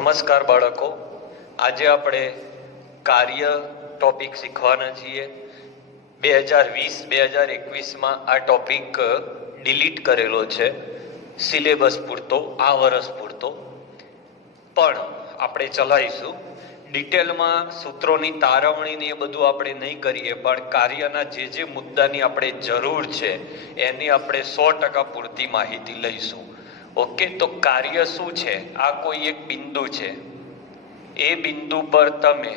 નમસ્કાર બાળકો, આજે આપણે કાર્ય ટોપિક શીખવાના છીએ. 2020-2021માં આ ટોપિક ડિલીટ કરેલો છે સિલેબસ પૂરતો, આ વર્ષ પૂરતો, પણ આપણે ચલાવીશું. ડિટેલમાં સૂત્રોની તારવણીની એ બધું આપણે નહીં કરીએ, પણ કાર્યના જે મુદ્દાની આપણે જરૂર છે એની આપણે 100% પૂરતી માહિતી લઈશું. ઓકે, તો કાર્ય શું છે? આ કોઈ એક બિંદુ છે, એ બિંદુ પર તમે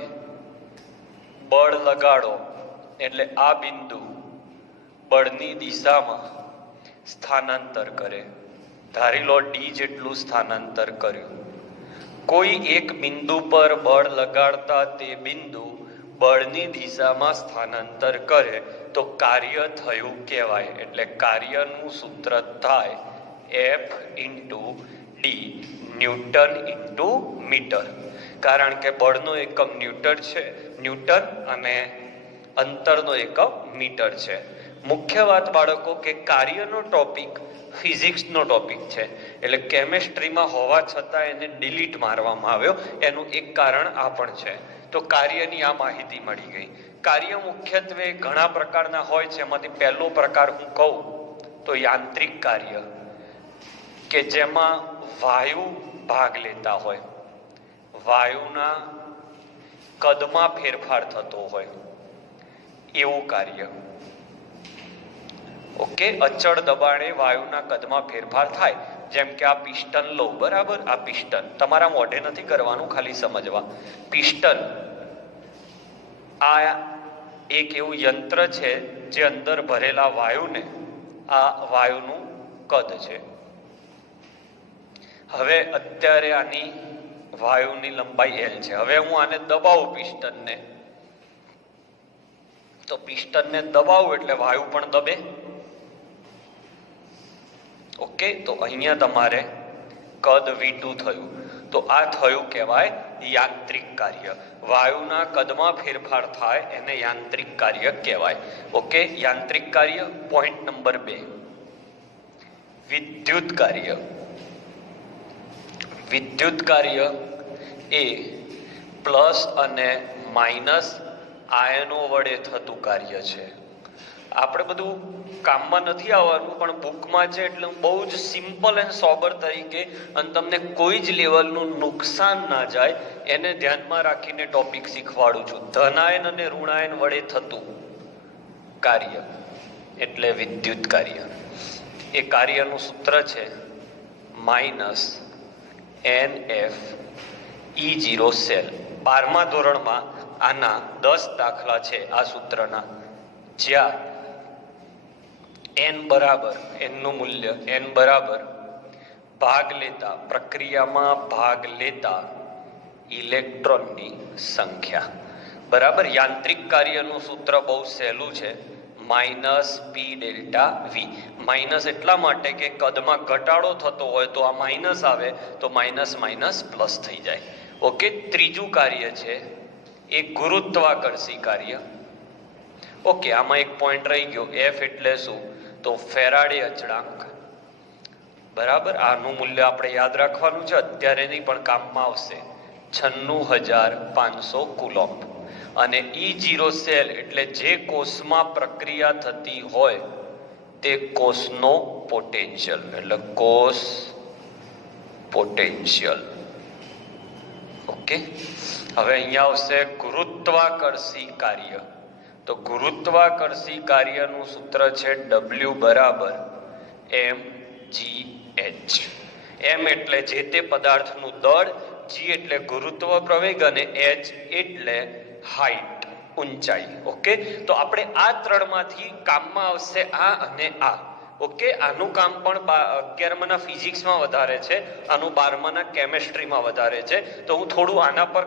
બળ લગાડો એટલે આ બિંદુ બળની દિશામાં સ્થાનાંતર કરે. ધારી લો ડી જેટલું સ્થાનાંતર કર્યું. કોઈ એક બિંદુ પર બળ લગાડતા તે બિંદુ બળની દિશામાં સ્થાનાંતર કરે તો કાર્ય થયું કહેવાય. એટલે કાર્યનું સૂત્ર થાય F into D, newton into metre. કારણ કે બળનો એકમ ન્યૂટન અને અંતરનો એકમ મીટર છે. મુખ્ય વાત બાળકો કે કાર્યનો ટોપિક ફિઝિક્સનો ટોપિક છે, એટલે કેમેસ્ટ્રીમાં હોવા છતાં એને ડિલીટ મારવામાં આવ્યો. એનું એક કારણ આ પણ છે. તો કાર્યની આ માહિતી મળી ગઈ. કાર્ય મુખ્યત્વે ઘણા પ્રકારના હોય છે. એમાંથી પહેલો પ્રકાર હું કહું તો યાંત્રિક કાર્ય, કે જેમાં વાયુ ભાગ લેતા હોય, વાયુના કદમાં ફેરફાર થતો હોય એવું કાર્ય. ઓકે, અચળ દબાણે વાયુના કદમાં ફેરફાર થાય. જેમ કે આ પિસ્ટન લો, બરાબર, આ પિસ્ટન તમારા મોઢે નથી કરવાનું, ખાલી સમજવા. પિસ્ટન આ એક એવું યંત્ર છે જે અંદર ભરેલા વાયુને, આ વાયુનું કદ છે. હવે અત્યારે આની વાયુની લંબાઈ L છે. હવે હું આને દબાવું પિસ્ટનને, તો પિસ્ટનને દબાવું એટલે વાયુ પણ દબે. ઓકે, તો અહીંયા તમારે કદ V2 થયું. તો આ થયું કહેવાય યાંત્રિક કાર્ય. વાયુના કદમાં ફેરફાર થાય એને યાંત્રિક કાર્ય કહેવાય. ઓકે, યાંત્રિક કાર્ય. પોઈન્ટ નંબર 2, વિદ્યુત કાર્ય. વિદ્યુત કાર્ય એ પ્લસ અને માઇનસ આયનો વડે થતું કાર્ય છે. આપણે બધું કામમાં નથી આવવાનું, પણ બુકમાં છે એટલે હું બહુ જ સિમ્પલ એન્ડ સોબર તરીકે, અને તમને કોઈ જ લેવલનું નુકસાન ના જાય એને ધ્યાનમાં રાખીને ટોપિક શીખવાડું છું. ધનાયન અને ઋણાયન વડે થતું કાર્ય એટલે વિદ્યુત કાર્ય. એ કાર્યનું સૂત્ર છે માઇનસ NF E0 સેલ. 12મા ધોરણમાં આના 10 દાખલા છે આ સૂત્રના, જ્યાં n બરાબર, n નું મૂલ્ય n બરાબર ભાગ લેતા, પ્રક્રિયામાં ભાગ લેતા ઇલેક્ટ્રોનની સંખ્યા. બરાબર. યાંત્રિક કાર્યનું સૂત્ર બહુ સહેલું છે, minus P delta V. Minus એટલા માટે કે કદમાં ઘટાડો થતો હોય તો આ માઇનસ આવે, તો માઇનસ માઇનસ પ્લસ થઈ જાય. ઓકે, ત્રીજું કાર્ય છે એ ગુરુત્વાકર્ષી કાર્ય. ઓકે, આમાં એક પોઈન્ટ રહી ગયો. F એટલે શું? તો ફેરાડે અચળાંક. બરાબર, આનું મૂલ્ય આપણે યાદ રાખવાનું છે, અત્યારે નહીં પણ કામમાં આવશે. 96,500 કુલોમ્બ. અને E0 સેલ એટલે જે કોષમાં પ્રક્રિયા થતી હોય તે કોષનો પોટેન્શિયલ, એટલે કોષ પોટેન્શિયલ. ઓકે, હવે અહીંયા આવશે ગુરુત્વાકર્ષી કાર્ય. તો ગુરુત્વાકર્ષી કાર્યનું સૂત્ર છે W બરાબર mgh. m એટલે જે તે પદાર્થનું દળ, g એટલે ગુરુત્વ પ્રવેગ અને h એટલે હાઈટ, ઊંચાઈ. ઓકે, તો આપણે આ ત્રણમાંથી કામમાં આવશે આ અને આ. ઓકે, આનું કામ પણ 11માના ફિઝિક્સમાં વધારે છે, આનું 12માના કેમેસ્ટ્રીમાં વધારે છે. તો હું થોડું આના પર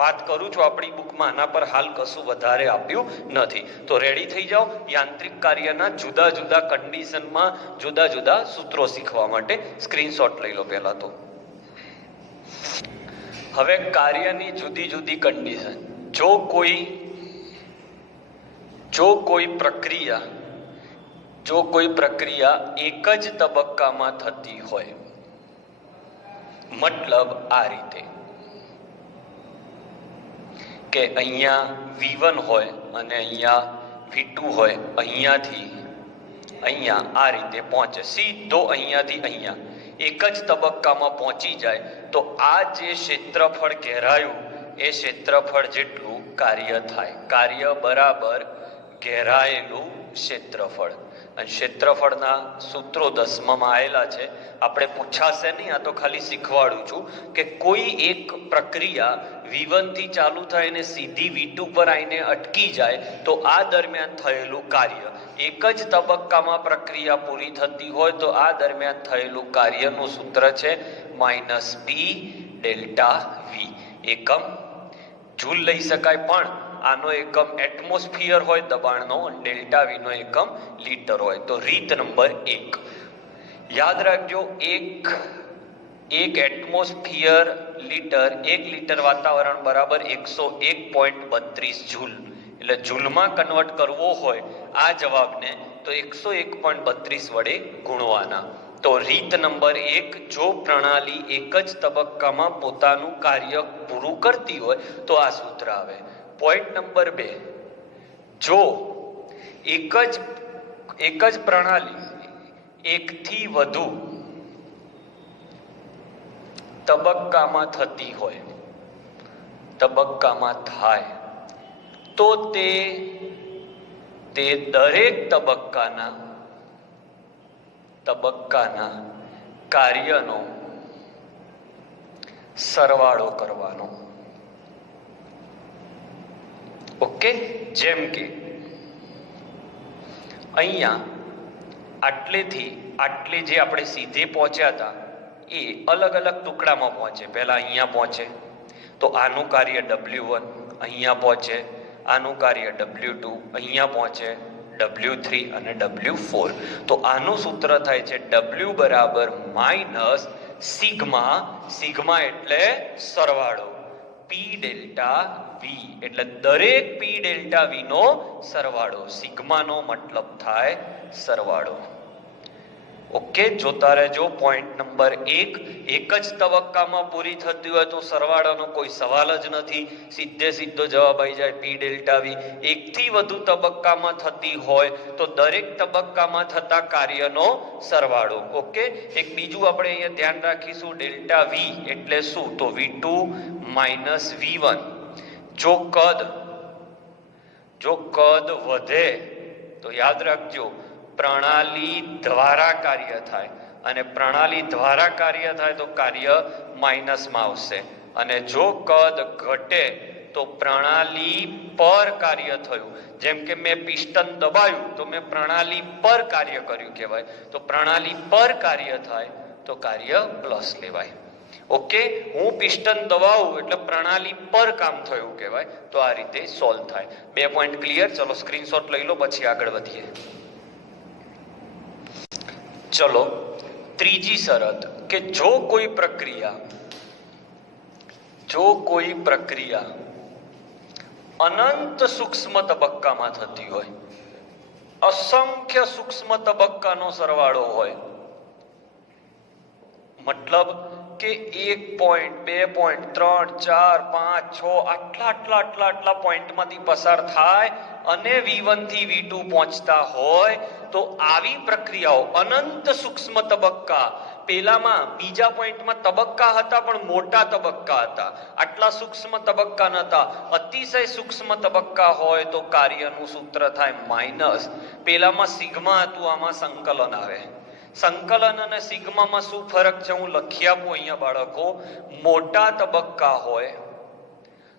વાત કરું છું. આપણી બુકમાં આના પર હાલ કશું વધારે આપ્યું નથી. તો રેડી થઈ જાઓ યાંત્રિક કાર્યના જુદા જુદા કન્ડિશનમાં જુદા જુદા સૂત્રો શીખવા માટે. સ્ક્રીનશોટ લઈ લો પહેલા તો. હવે કાર્યની જુદી જુદી કન્ડિશન. જો કોઈ પ્રક્રિયા એક જ તબક્કામાં થતી હોય, મતલબ આ રીતે કે અહીંયા V1 હોય અને અહીંયા V2 હોય, અહીંયાથી અહીંયા આ રીતે પહોંચે, સીધો અહીંયાથી અહીંયા એક જ તબક્કામાં પહોંચી જાય, તો આ જે ક્ષેત્રફળ ઘેરાયું એ ક્ષેત્રફળ જેટલું કાર્ય થાય. કાર્ય બરાબર ઘેરાયેલું ક્ષેત્રફળ. અને ક્ષેત્રફળના સૂત્રો 10માં આવેલા છે, આપણે પૂછાશે નહીં, આ તો ખાલી શીખવાડું છું કે કોઈ એક પ્રક્રિયા V1 થી ચાલુ થાય ને સીધી V2 પર આવીને અટકી જાય તો આ દરમિયાન થયેલું કાર્ય, એક જ તબક્કામાં પ્રક્રિયા પૂરી થતી હોય તો આ દરમિયાન થયેલું કાર્યનું સૂત્ર છે -P ડેલ્ટા V. એકમ જૂલ લઈ શકાય, પણ આનો એકમ એટમોસ્ફિયર હોય દબાણનો, ડેલ્ટા V નો એકમ લીટર હોય. તો રીત નંબર 1 યાદ રાખજો, એક એટમોસ્ફિયર લીટર, 1 લીટર વાતાવરણ બરાબર 101.32 જૂલ. એટલે જૂલમાં કન્વર્ટ કરવો હોય આ જવાબને તો 101.32 વડે ગુણવાના. તો રીત નંબર 1, જો પ્રણાલી એક જ તબક્કામાં પોતાનું કાર્ય પૂરું કરતી હોય તો આ સૂત્ર આવે. પોઈન્ટ નંબર 2, જો એક જ પ્રણાલી એકથી વધુ તબક્કામાં થતી હોય, તબક્કામાં થાય તો તે દરેક તબક્કાના કાર્યનો સરવાળો કરવાનો. ઓકે, જેમ કે અહીંયા આટલેથી આટલે જે આપણે સીધે પહોંચ્યા હતા એ અલગ અલગ ટુકડામાં પહોંચે. પહેલા અહીંયા પહોંચે તો આનું કાર્ય W1, અહીંયા પહોંચે આનું કાર્ય W2, અહીંયા પહોંચે W3 અને W4. તો આનું સૂત્ર થાય છે W બરાબર માઇનસ સિગ્મા, સિગ્મા એટલે સરવાળો, P ડેલ્ટા V એટલે દરેક P ડેલ્ટા V નો સરવાળો. સિગ્માનો મતલબ થાય સરવાળો. ઓકે, જોતા રહેજો. પોઈન્ટ નંબર 1, એક જ તબક્કામાં પૂરી થતી હોય તો સરવાળાનો કોઈ સવાલ જ નથી, સીધો જવાબ આવી જાય P ડેલ્ટા V. એકથી વધુ તબક્કામાં થતી હોય તો દરેક તબક્કામાં થતા કાર્યનો સરવાળો. ઓકે, એક બીજું આપણે અહીંયા ધ્યાન રાખીશું, ડેલ્ટા V એટલે શું? તો V2 માઇનસ V1. જો કદ વધે તો યાદ રાખજો પ્રણાલી દ્વારા કાર્ય થાય, અને પ્રણાલી દ્વારા કાર્ય થાય તો કાર્ય માઇનસમાં આવશે. અને જો કદ ઘટે તો પ્રણાલી પર કાર્ય થયું, જેમ કે મેં પિસ્ટન દબાયું તો મેં પ્રણાલી પર કાર્ય કર્યું કહેવાય. તો પ્રણાલી પર કાર્ય થાય તો કાર્ય પ્લસ લેવાય. ઓકે, હું પિસ્ટન દબાવું એટલે પ્રણાલી પર કામ થયું કહેવાય. તો આ રીતે સોલ્વ થાય. 2 પોઈન્ટ ક્લિયર? ચલો સ્ક્રીનશોટ લઈ લો, પછી આગળ વધીએ. ચલો, ત્રીજી શરત કે જો કોઈ પ્રક્રિયા અનંત સૂક્ષ્મ તબક્કામાં થતી હોય, અસંખ્ય સૂક્ષ્મ તબક્કાનો સરવાળો હોય, મતલબ કે 1 પોઈન્ટ, 2 પોઈન્ટ, 3, 4, 5, 6 આટલા પોઈન્ટમાંથી પસાર થાય અને V1 થી V2 પહોંચતા હોય તો આવી પ્રક્રિયાઓ અનંત સૂક્ષ્મ તબક્કા, પેલામાં બીજા પોઈન્ટમાં તબક્કા હતા પણ મોટા તબક્કા હતા, આટલા સૂક્ષ્મ તબક્કા નતા, અતિશય સૂક્ષ્મ તબક્કા હોય તો કાર્યનું સૂત્ર થાય માઇનસ. પેલામાં સિગ્મા હતું, આમાં સંકલન આવે. સંકલન અને સિગ્મામાં શું ફરક છે હું લખી આપું અહીંયા બાળકો. મોટા તબક્કા હોય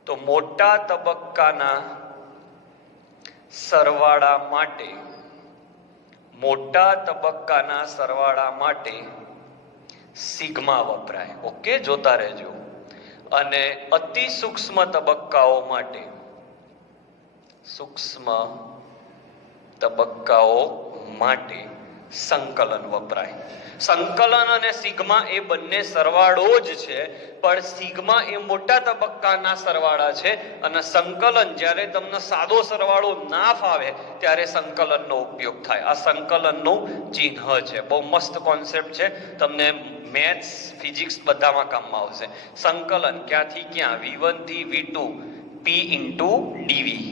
તો મોટા તબક્કાના સરવાળા માટે સિગ્મા વપરાય. ઓકે, જોતા રહેજો. અને અતિ સૂક્ષ્મ તબક્કાઓ માટે સંકલન વપરાય. સંકલન અને સિગ્મા એ બંને સરવાળો જ છે, પણ સિગ્મા એ મોટા તબક્કાના સરવાળા છે અને સંકલન જ્યારે તમને સાદો સરવાળો ના ફાવે ત્યારે સંકલનનો ઉપયોગ થાય. આ સંકલનનું ચિહ્ન છે. બહુ મસ્ત કોન્સેપ્ટ છે, તમને મેથ્સ, ફિઝિક્સ બધામાં કામમાં આવશે. સંકલન ક્યાંથી ક્યાં? V1 થી V2 પી ઇન્ટુ ડીવી.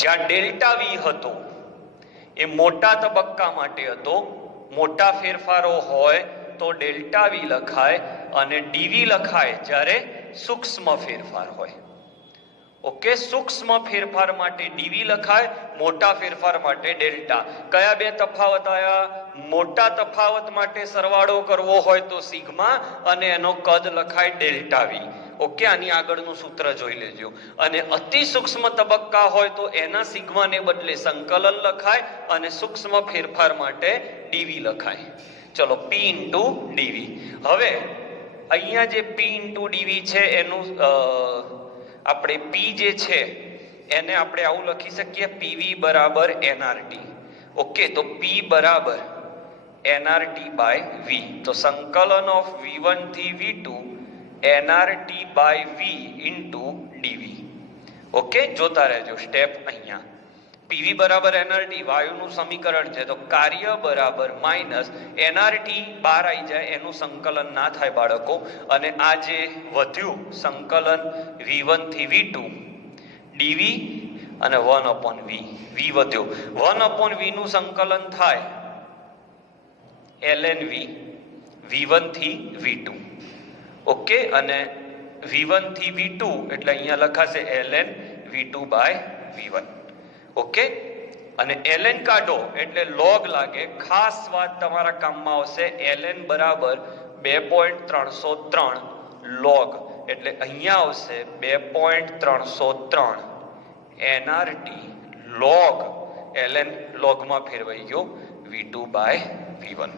જ્યાં ડેલ્ટા વી હતો એ મોટા તબક્કા માટે હતો. મોટા ફેરફારો હોય તો ડેલ્ટા વી લખાય અને ડીવી લખાય જ્યારે સૂક્ષ્મ ફેરફાર હોય. ઓકે, સૂક્ષ્મ ફેરફાર માટે ડીવી લખાય, મોટા ફેરફાર માટે ડેલ્ટા. કયા બે તફાવત આયા? મોટા તફાવત માટે સરવાળો કરવો હોય તો સિગ્મા અને એનો કદ લખાય ડેલ્ટા વી. ઓકે, આની આગળનું સૂત્ર જોઈ લેજો. અને અતિ સૂક્ષ્મ તબક્કા હોય તો એના સિગ્માને બદલે સંકલન લખાય અને સૂક્ષ્મ ફેરફાર માટે ડીવી લખાય. ચલો, પી ઇન્ટુ ડીવી. હવે અહીંયા જે પી ઇન્ટુ ડીવી છે એનું આપણે પી જે છે એને આપણે આવું લખી શકીએ, પીવી બરાબર એનઆરટી. ઓકે, તો પી બરાબર એનઆરટી બાય વી. તો સંકલન ઓફ V1 થી V2 NRT by V into dv. Okay, જોતા રહેજો સ્ટેપ. અહીંયા પીવી બરાબર એનઆરટી વાયુનું સમીકરણ છે, તો કાર્ય બરાબર માઇનસ એનઆરટી બહાર આવી જાય એનું સંકલન ના થાય બાળકો. અને આ જે વધ્યું સંકલન V1 થી V2 ડીવી અને 1/v. વી વધ્યો, 1/v નું સંકલન થાય ln v V1 થી V2. ઓકે, અને V1 થી V2 એટલે અહીંયા લખાશે ln V2 by V1. Okay, અને ln કાઢો એટલે log લાગે. ખાસ વાત તમારા કામમાં આવશે, ln બરાબર 2.303 log એટલે અહીંયા આવશે 2.303 એનઆરટી log ln logમાં ફેરવાઈ ગયો V2 બાય V1.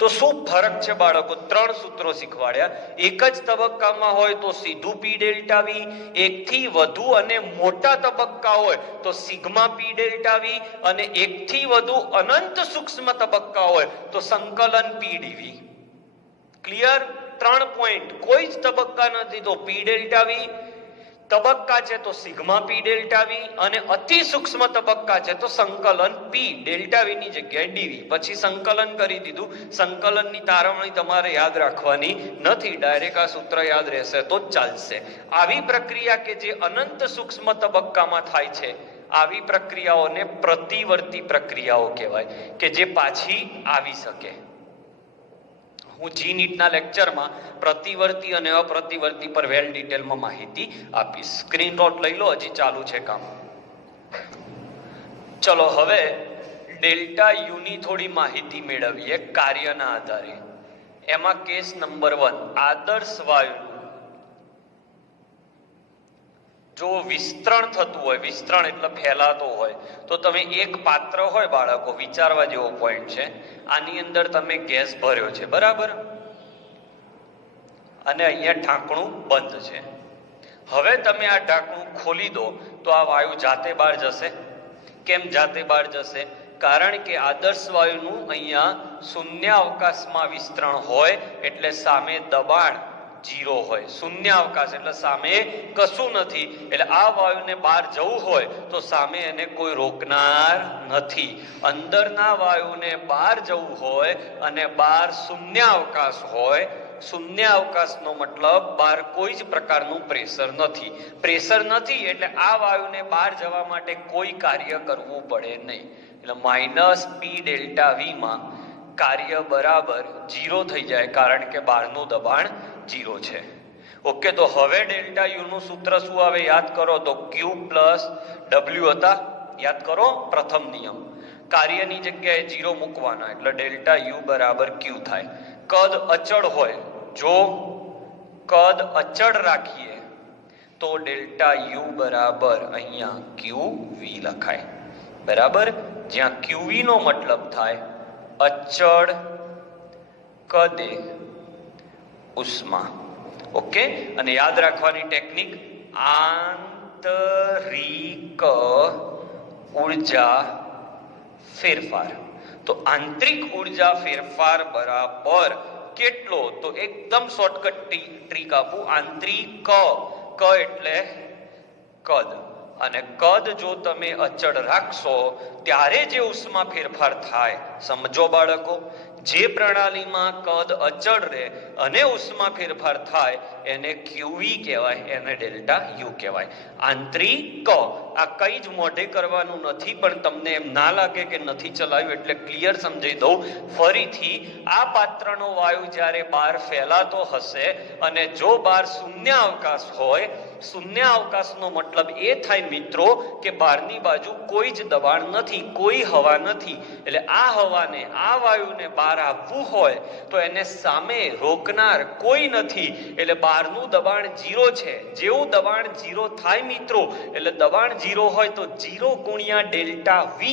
તો શું ફરક છે બાળકો? ત્રણ સૂત્રો શીખવાડ્યા. એક જ તબક્કામાં હોય તો સીધું પી ડેલ્ટા વી, એકથી વધુ અને મોટા તબક્કા હોય તો સિગ્મા પી ડેલ્ટા વી, અને એકથી વધુ અનંત સૂક્ષ્મ તબક્કા હોય તો સંકલન પી ડીવી. ક્લિયર? 3 પોઈન્ટ. કોઈ જ તબક્કા નથી તો પી ડેલ્ટા વી, તબક્કા છે તો સિગ્મા પી ડેલ્ટા વી, અને અતિ સૂક્ષ્મ તબક્કા છે તો સંકલન પી ડેલ્ટા વી ની જગ્યાએ ડીવી. પછી સંકલન કરી દીધું. સંકલનની તારવણી તમારે યાદ રાખવાની નથી, ડાયરેક્ટ આ સૂત્ર યાદ રહેશે તો જ ચાલશે. આવી પ્રક્રિયા કે જે અનંત સૂક્ષ્મ તબક્કામાં થાય છે, આવી પ્રક્રિયાઓને પ્રતિવર્તી પ્રક્રિયાઓ કહેવાય, કે જે પાછી આવી શકે. હું GNET લેક્ચરમાં પ્રતિવર્તી અને અપ્રતિવર્તી પર વેલ ડિટેલમાં માહિતી આપીશ. સ્ક્રીનશોટ લઈ લો, હજી ચાલુ છે કામ. ચલો, હવે ડેલ્ટા યુ ની થોડી માહિતી મેળવીએ કાર્યના આધારે. એમાં કેસ નંબર 1, આદર્શ વાયુ જો વિસ્તરણ થતું હોય, વિસ્તરણ એટલે ફેલાતો હોય, તો તમે એક પાત્ર હોય બાળકો, વિચારવા જેવો પોઈન્ટ છે. આની અંદર તમે ગેસ ભર્યો છે, બરાબર, અને અહીંયા ઢાંકણું બંધ છે. હવે તમે આ ઢાંકણું ખોલી દો તો આ વાયુ જાતે બહાર જશે. કેમ જાતે બહાર જશે? કારણ કે આદર્શ વાયુનું અહીંયા શૂન્ય અવકાશમાં વિસ્તરણ હોય એટલે સામે દબાણ 0 હોય. શૂન્ય અવકાશ એટલે સામે કશું નથી, એટલે આ વાયુને બહાર જવું હોય તો સામે એને કોઈ રોકનાર નથી. અંદરના વાયુને બહાર જવું હોય અને બહાર શૂન્ય અવકાશ હોય, શૂન્ય અવકાશનો મતલબ બહાર કોઈ જ પ્રકારનું પ્રેશર નથી. પ્રેશર નથી એટલે આ વાયુને બહાર જવા માટે કોઈ કાર્ય કરવું પડે નહીં. એટલે માઇનસ પી ડેલ્ટા વી માં કાર્ય બરાબર 0 થઈ જાય, કારણ કે બહારનું દબાણ 0 છે. ઓકે, તો હવે ડેલ્ટા યુ નું સૂત્ર શું આવે યાદ કરો તો Q પ્લસ W હતા, યાદ કરો પ્રથમ નિયમ. કાર્યની જગ્યાએ 0 મૂકવાના એટલે ડેલ્ટા યુ બરાબર Q થાય. કદ અચળ હોય, જો કદ અચળ રાખીએ તો ડેલ્ટા યુ બરાબર અહીંયા QV લખાય, બરાબર, જ્યાં QV નો મતલબ થાય અચળ કદે ઉષ્મા. ઓકે, અને યાદ રાખવાની ટેકનિક આંતરિક ઉર્જા ફેરફાર. તો આંતરિક ઉર્જા ફેરફાર બરાબર કેટલો? તો એકદમ શોર્ટકટ ટ્રીક આપું. આંતરિક ક એટલે કદ અને કદ જો તમે અચળ રાખશો ત્યારે જે ઉષ્મા ફેરફાર થાય, સમજો બાળકો, જે પ્રણાલીમાં કદ અચળ રહે અને ઉષ્મા ફેરફાર થાય એને QV કહેવાય, એને ડેલ્ટા U કહેવાય. આંતરિક આ કઈ જ મોઢે કરવાનું નથી, પણ તમને એમ ના લાગે કે નથી ચલાવ્યું એટલે ક્લિયર સમજાઈ દઉં ફરીથી. આ પાત્રનો વાયુ જ્યારે બહાર ફેલાતો હશે અને જો બહાર શૂન્ય અવકાશ હોય, શૂન્ય અવકાશનો મતલબ એ થાય મિત્રો કે બહારની બાજુ કોઈ જ દબાણ નથી, કોઈ હવા નથી. એટલે આ હવાને, આ વાયુને બહાર આવવું હોય તો એને સામે રોકનાર કોઈ નથી, એટલે બહારનું દબાણ 0 છે. જેવું દબાણ 0 થાય મિત્રો, એટલે દબાણ 0 હોય તો 0 ગુણ્યા ડેલ્ટા V,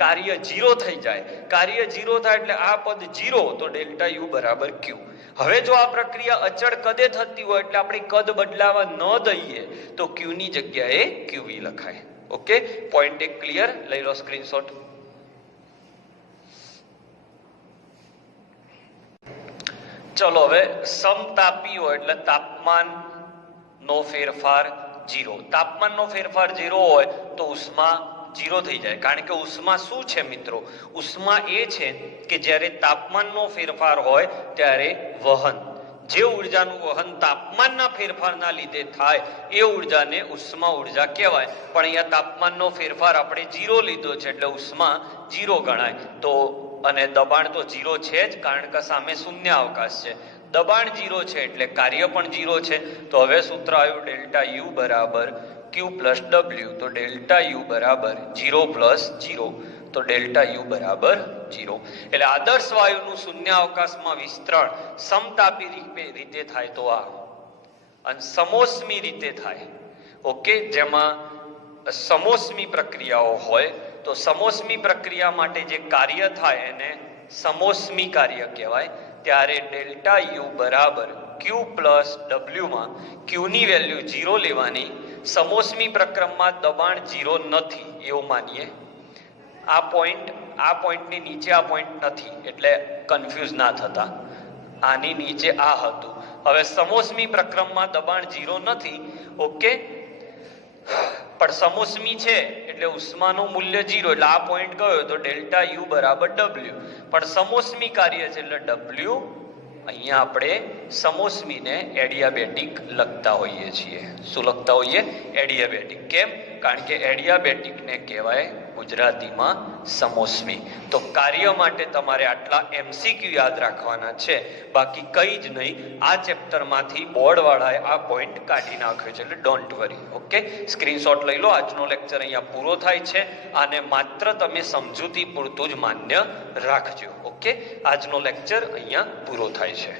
કાર્ય 0 થઈ જાય. કાર્ય 0 થાય એટલે આ પદ 0, તો ડેલ્ટા U બરાબર Q. હવે જો આ પ્રક્રિયા અચળ કદે થતી હોય એટલે આપણે કદ બદલાવા ન દઈએ તો Q ની જગ્યાએ QV લખાય. ઓકે, પોઈન્ટ એક ક્લિયર, લઈ લો સ્ક્રીનશોટ. ચલો હવે સમતાપી હોય એટલે તાપમાન નો ફેરફાર 0. તાપમાનનો ફેરફાર 0 હોય તો ઉષ્મા 0 થઈ જાય. કારણ કે ઉષ્મા શું છે મિત્રો? ઉષ્મા એ છે કે જ્યારે તાપમાનનો ફેરફાર હોય ત્યારે વહન, જે ઉર્જાનું વહન તાપમાનના ફેરફારના લીધે થાય એ ઉર્જાને ઉષ્મા ઉર્જા કહેવાય. પણ અહીંયા તાપમાનનો ફેરફાર આપણે 0 લીધો છે એટલે ઉષ્મા 0 ગણાય. તો અને દબાણ તો 0 છે જ, કારણ કે સામે શૂન્ય અવકાશ છે. દબાણ 0 છે એટલે કાર્ય પણ 0 છે. તો હવે સૂત્ર આવ્યું ડેલ્ટા U બરાબર Q પ્લસ W. તો ડેલ્ટા U બરાબર 0 પ્લસ 0, તો ડેલ્ટા U બરાબર 0. એટલે આદર્શ વાયુનું શૂન્ય અવકાશમાં વિસ્તરણ સમતાપી રીતે થાય તો આ, અને સમોષ્મી રીતે થાય. ઓકે, જેમાં સમોષ્મી પ્રક્રિયાઓ હોય તો સમોષ્મી પ્રક્રિયા માટે જે કાર્ય થાય એને સમોષ્મી કાર્ય કહેવાય. ત્યારે ડેલ્ટા U બરાબર Q પ્લસ W માં Q ની વેલ્યુ 0 લેવાની. સમોષ્મી પ્રક્રમમાં દબાણ 0 નથી એવું માનીએ. આ પોઈન્ટની નીચે આ પોઈન્ટ નથી એટલે કન્ફ્યુઝ ના થતા. આની નીચે આ હતું. હવે સમોષ્મી પ્રક્રમમાં દબાણ 0 નથી. ઓકે, પણ સમોષ્મી છે એટલે ઉષ્માનું મૂલ્ય 0, એટલે આ પોઈન્ટ ગયો તો ડેલ્ટા U બરાબર W. પણ સમોષ્મી કાર્ય છે એટલે W, અહીંયા આપણે સમોષ્મીને એડિયાબેટિક લખતા હોઈએ છીએ. શું લખતા હોઈએ? એડિયાબેટિક. કેમ? કારણ કે એડિયાબેટિકને કહેવાય ગુજરાતીમાં સમોષ્મી. તો કાર્ય માટે તમારે આટલા MCQ યાદ રાખવાના છે, બાકી કંઈ જ નહીં. આ ચેપ્ટરમાંથી બોર્ડવાળાએ આ પોઈન્ટ કાઢી નાખ્યો છે, એટલે ડોન્ટ વરી. ઓકે, સ્ક્રીનશોટ લઈ લો. આજનો લેક્ચર અહીંયા પૂરો થાય છે. આને માત્ર તમે સમજૂતી પૂરતું જ માન્ય રાખજો. ઓકે, આજનો લેક્ચર અહીંયા પૂરો થાય છે.